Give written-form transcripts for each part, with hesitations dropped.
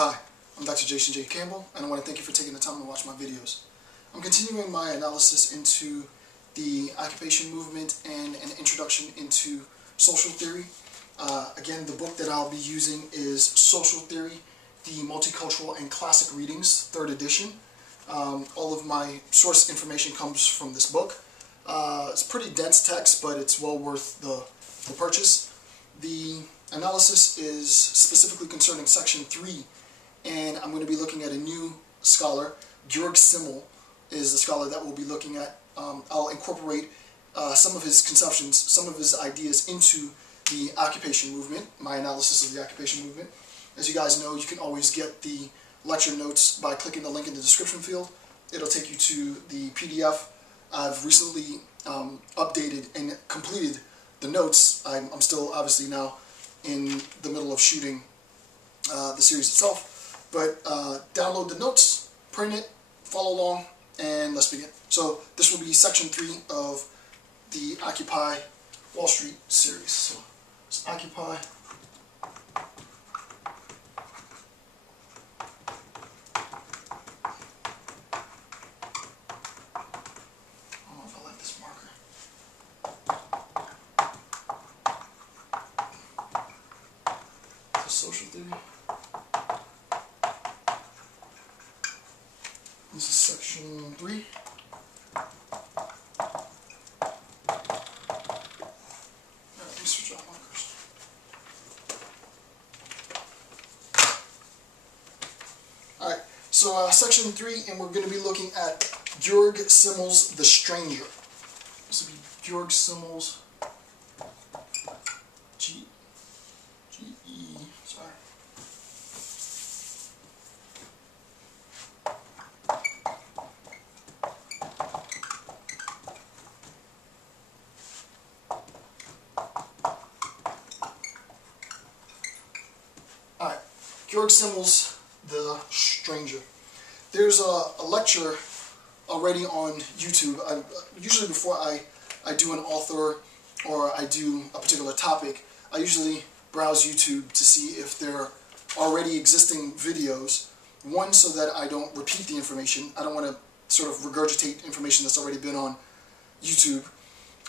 Hi, I'm Dr. Jason J. Campbell, and I want to thank you for taking the time to watch my videos. I'm continuing my analysis into the occupation movement and an introduction into social theory. Again, the book that I'll be using is Social Theory, the Multicultural and Classic Readings, 3rd edition. All of my source information comes from this book. It's pretty dense text, but it's well worth the purchase. The analysis is specifically concerning section 3, and I'm going to be looking at a new scholar. Georg Simmel is the scholar that we'll be looking at. I'll incorporate some of his conceptions, some of his ideas into the occupation movement, my analysis of the occupation movement. As you guys know, you can always get the lecture notes by clicking the link in the description field. It'll take you to the PDF. I've recently updated and completed the notes. I'm still obviously now in the middle of shooting the series itself, but download the notes, print it, follow along, and let's begin. So this will be section 3 of the Occupy Wall Street series. So it's Occupy social theory. This is section 3. Let me switch out markers. Alright, so section 3, and we're going to be looking at Georg Simmel's The Stranger. This will be Georg Simmel's sorry. Alright, Georg Simmel's The Stranger. There's a lecture already on YouTube. Usually before I do an author or I do a particular topic, I usually browse YouTube to see if there are already existing videos. One, so that I don't repeat the information. I don't want to sort of regurgitate information that's already been on YouTube.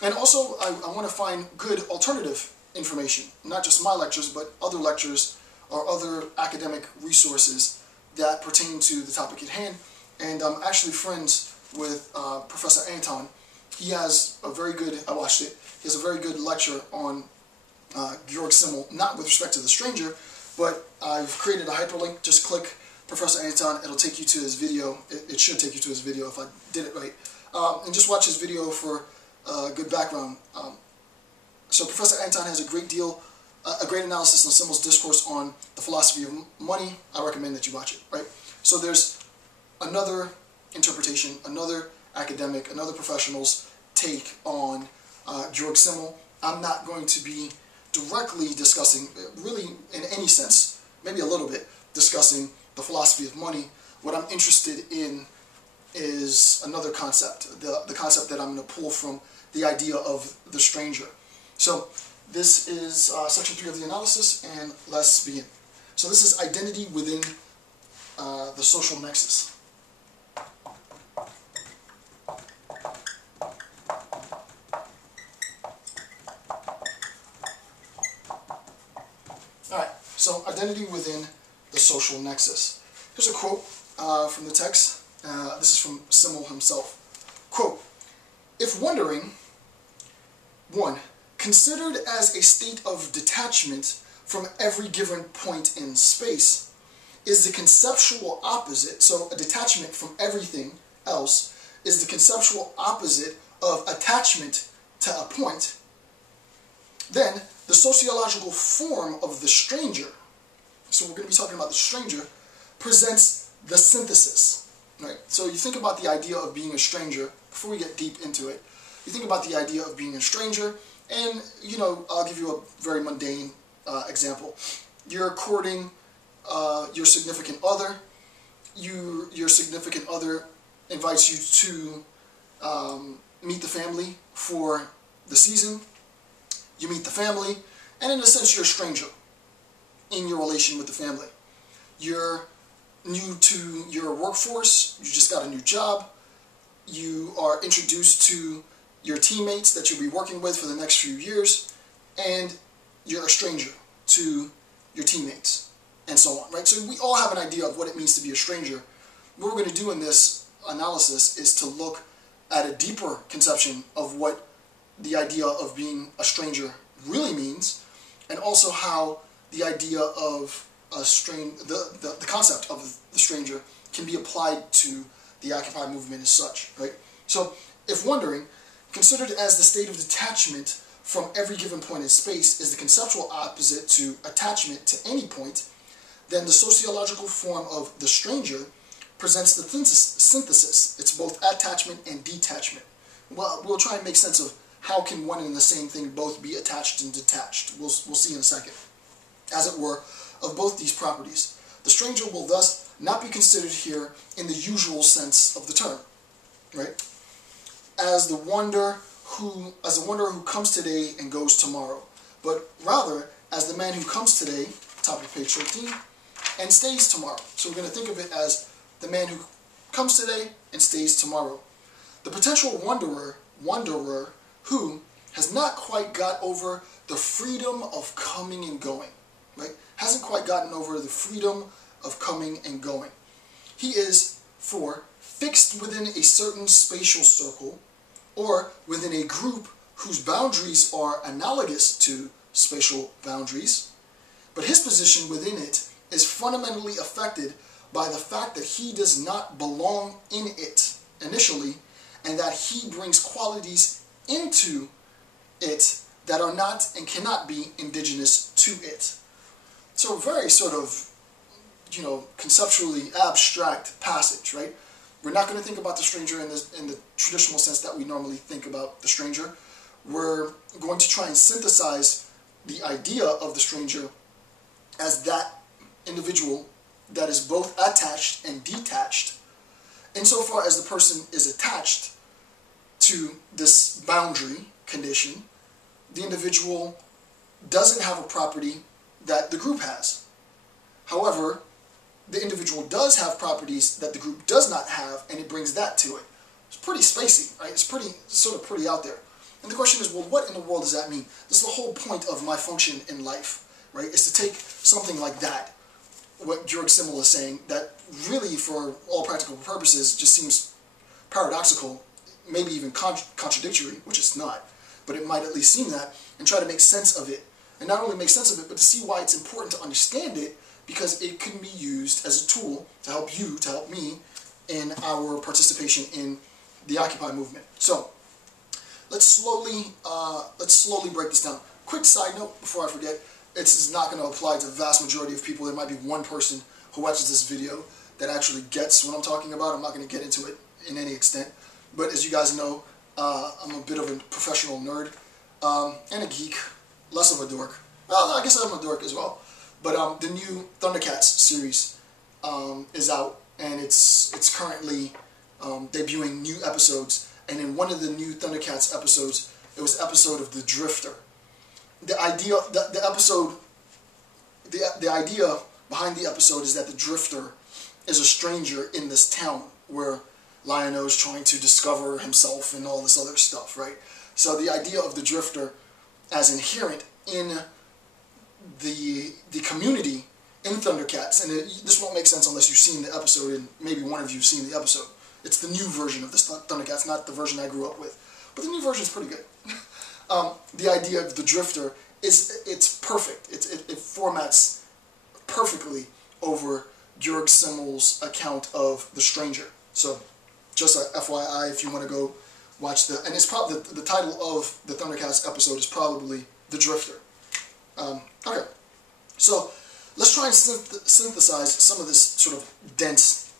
And also, I want to find good alternative information. Not just my lectures, but other lectures or other academic resources that pertain to the topic at hand. And I'm actually friends with Professor Anton. He has a very good, I watched it, he has a very good lecture on Georg Simmel, not with respect to The Stranger, but I've created a hyperlink. Just click Professor Anton, it'll take you to his video. It should take you to his video if I did it right. And just watch his video for good background. So Professor Anton has a great analysis on Simmel's discourse on the philosophy of money. I recommend that you watch it, right? So there's another interpretation, another academic, another professional's take on Georg Simmel. I'm not going to be directly discussing, really in any sense, maybe a little bit, discussing the philosophy of money. What I'm interested in is another concept, the concept that I'm going to pull from the idea of the stranger. So this is section 3 of the analysis, and let's begin. So this is identity within the social nexus. So, identity within the social nexus. Here's a quote from the text. This is from Simmel himself. Quote, "If wondering, 1. Considered as a state of detachment from every given point in space, is the conceptual opposite," so a detachment from everything else, is the conceptual opposite of attachment to a point, then the sociological form of the stranger, so we're going to be talking about the stranger, presents the synthesis, right? So you think about the idea of being a stranger, before we get deep into it, you think about the idea of being a stranger, and, you know, I'll give you a very mundane example. You're courting your significant other. Your significant other invites you to meet the family for the season. You meet the family, and in a sense you're a stranger in your relation with the family. you're new to your workforce, you just got a new job, you are introduced to your teammates that you'll be working with for the next few years, and you're a stranger to your teammates, and so on, right? So we all have an idea of what it means to be a stranger. What we're going to do in this analysis is to look at a deeper conception of what the idea of being a stranger really means, and also how the idea of the concept of the stranger can be applied to the Occupy movement as such, right? So, if wondering, considered as the state of detachment from every given point in space is the conceptual opposite to attachment to any point, then the sociological form of the stranger presents the synthesis. It's both attachment and detachment. Well, we'll try and make sense of how can one and the same thing both be attached and detached. We'll see in a second. As it were, of both these properties. The stranger will thus not be considered here in the usual sense of the term, right? As the wanderer who comes today and goes tomorrow, but rather as the man who comes today, top of page 13, and stays tomorrow. So we're going to think of it as the man who comes today and stays tomorrow. The potential wanderer who has not quite got over the freedom of coming and going, right? Hasn't quite gotten over the freedom of coming and going. He is, fixed within a certain spatial circle, or within a group whose boundaries are analogous to spatial boundaries, but his position within it is fundamentally affected by the fact that he does not belong in it initially, and that he brings qualities into it that are not and cannot be indigenous to it. So a very sort of, conceptually abstract passage, right? We're not going to think about the stranger in the traditional sense that we normally think about the stranger. We're going to try and synthesize the idea of the stranger as that individual that is both attached and detached, insofar as the person is attached to this boundary condition. The individual doesn't have a property that the group has. However, the individual does have properties that the group does not have, and it brings that to it. It's pretty spacey, right? It's pretty out there. And the question is, well, what in the world does that mean? This is the whole point of my function in life, right? Is to take something like that, what Georg Simmel is saying, that really, for all practical purposes, just seems paradoxical, maybe even contradictory, which it's not, but it might at least seem that, and try to make sense of it. And not only make sense of it, but to see why it's important to understand it, because it can be used as a tool to help you, to help me, in our participation in the Occupy movement. So, let's slowly break this down. Quick side note before I forget, it's not going to apply to the vast majority of people. There might be one person who watches this video that actually gets what I'm talking about. I'm not going to get into it in any extent. But as you guys know, I'm a bit of a professional nerd and a geek, less of a dork. Well, I guess I'm a dork as well. But the new Thundercats series is out, and it's currently debuting new episodes. And in one of the new Thundercats episodes, it was an episode of The Drifter. The idea behind the episode is that the Drifter is a stranger in this town where Lion-O is trying to discover himself and all this other stuff, right? So the idea of the Drifter as inherent in the community in Thundercats, and this won't make sense unless you've seen the episode, and maybe one of you have seen the episode. It's the new version of the Thundercats, not the version I grew up with. But the new version is pretty good. The idea of the Drifter it's perfect. It formats perfectly over Georg Simmel's account of the stranger. So, just a FYI, if you want to go watch and it's probably the title of the Thundercats episode is probably The Drifter. Okay, so let's try and synthesize some of this sort of dense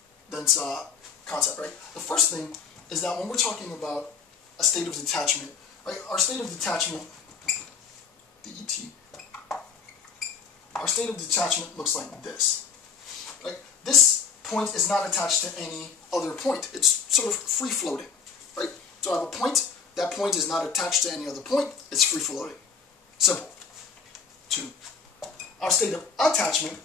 concept, right? The first thing is that when we're talking about a state of detachment, right, our state of detachment, our state of detachment looks like this. Right? This point is not attached to any other point. It's sort of free-floating, right? So I have a point. That point is not attached to any other point. It's free-floating. Simple. 2. Our state of attachment